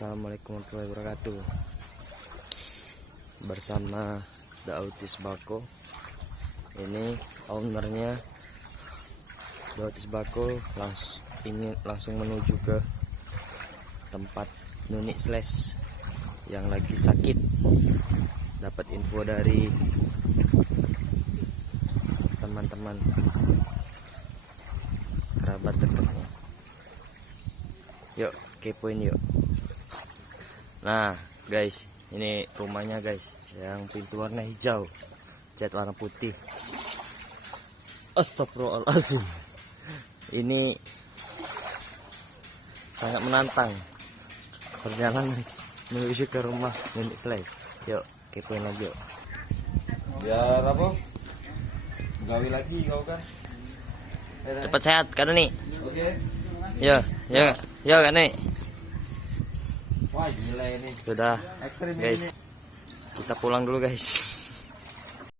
Assalamualaikum warahmatullahi wabarakatuh. Bersama The Autis Bako. Ini ownernya The Autis Bako ingin langsung menuju ke tempat Nuni Slash yang lagi sakit. Dapat info dari teman-teman kerabat dekatnya. Yuk kepoin yuk. Nah guys, ini rumahnya guys, yang pintu warna hijau, cat warna putih. Astagfirullahaladzim, ini sangat menantang perjalanan menuju ke rumah Nuni Slash. Yuk kepoin lagi yuk. Biar apa? Gawe lagi kau kan. Cepat sehat kan nih. Oke. Yo kan nih. Wah gila ini. Sudah Ekstrim guys, ini. kita pulang dulu guys.